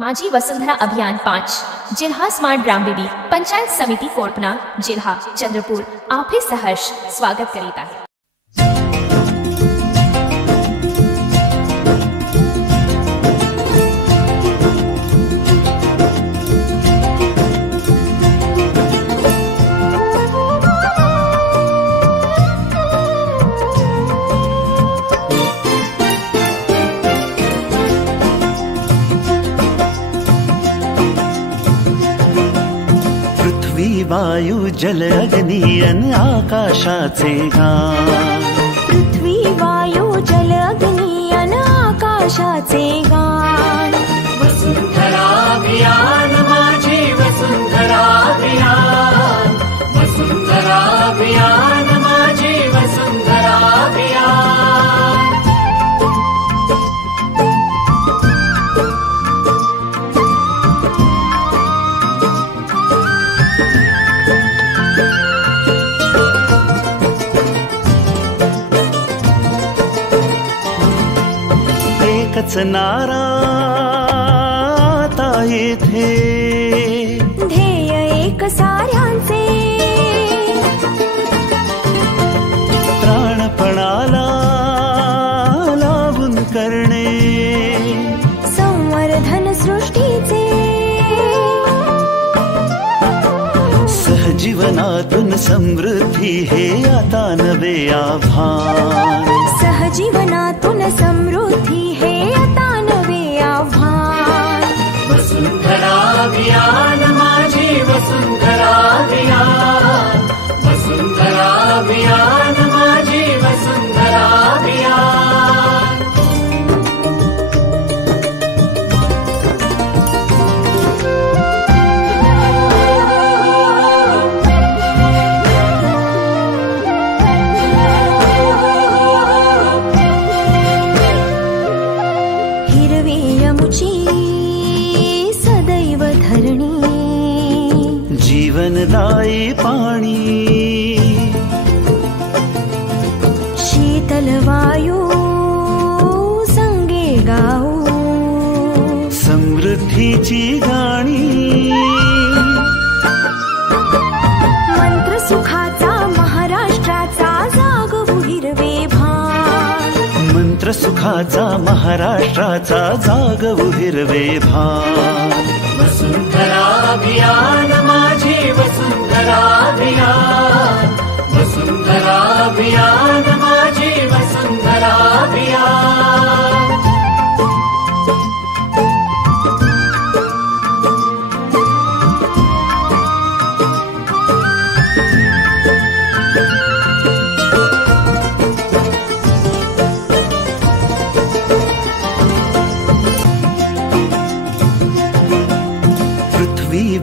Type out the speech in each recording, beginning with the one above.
माझी वसुंधरा अभियान 5 जिल्हा स्मार्ट ग्राम दीदी पंचायत समिती कोर्पना जिल्हा चंद्रपूर आपले सहर्ष स्वागत करीत आहे। वायू जल अग्नि अन आकाशाचे गान। पृथ्वी वायू जल अग्नि अन आकाशाचे गान। वसुंधरा अभियान माझी वसुंधरा अभियान, वसुंधरा अभियान माझी वसुंधरा अभियान। एकच नारा आता येथे, ध्येय एक साऱ्यांचे। प्राणपणाला लावून करणे संवर्धन सृष्टीचे। सहजीवनातून समृद्धी हे आता नवे आव्हान। सहजीवनातून समृद्धी हे आता नवे आव्हान। वसुंधरा अभियान माझी वसुंधरा अभियान, वसुंधरा अभियान माझी वसुंधरा अभियान। सदैव धरणी जीवनदायी पाणी, शीतल वायू संगे गाऊ समृद्धीची गाणी। मंत्र सुखाचा महाराष्ट्राचा जागवू हिरवे भान। मंत्र सुखाचा महाराष्ट्राचा जागवू हिरवे भान। वसुंधरा अभियान माझी वसुंधरा अभियान, वसुंधरा अभियान माझी वसुंधरा अभियान।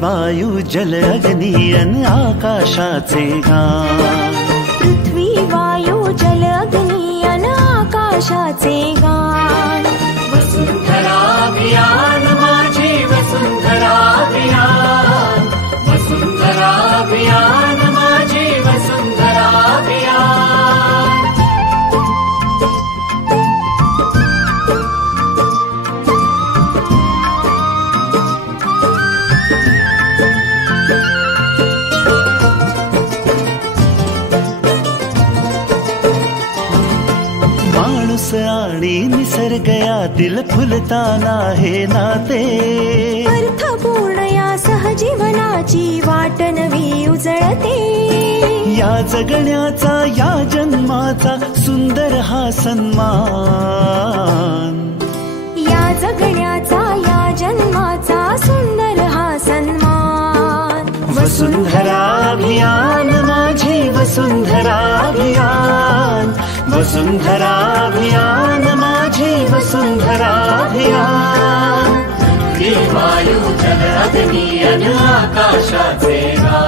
वायू जल अग्नि अन आकाशाचे गान। पृथ्वी वायू जल अग्नि अन आकाशाचे गान। वसुंधरा अभियान माझी वसुंधरा अभियान, वसुंधरा अभियान माझी वसुंधरा अभियान। माणूस आणि निसर्ग यातील फुलताना हे नाते, अर्थपूर्ण या सहजीवनाची वाट नवी उजळते। या जगण्याचा या जन्माचा सुंदर हा सन्मान। या जगण्याचा या जन्माचा सुंदर हा सन्मान। वसुंधरा अभियान माझी वसुंधरा अभियान, वसुंधरा अभियान माझी वसुंधरा अभियान। वायू जल अग्नि अन आकाशाचे गान।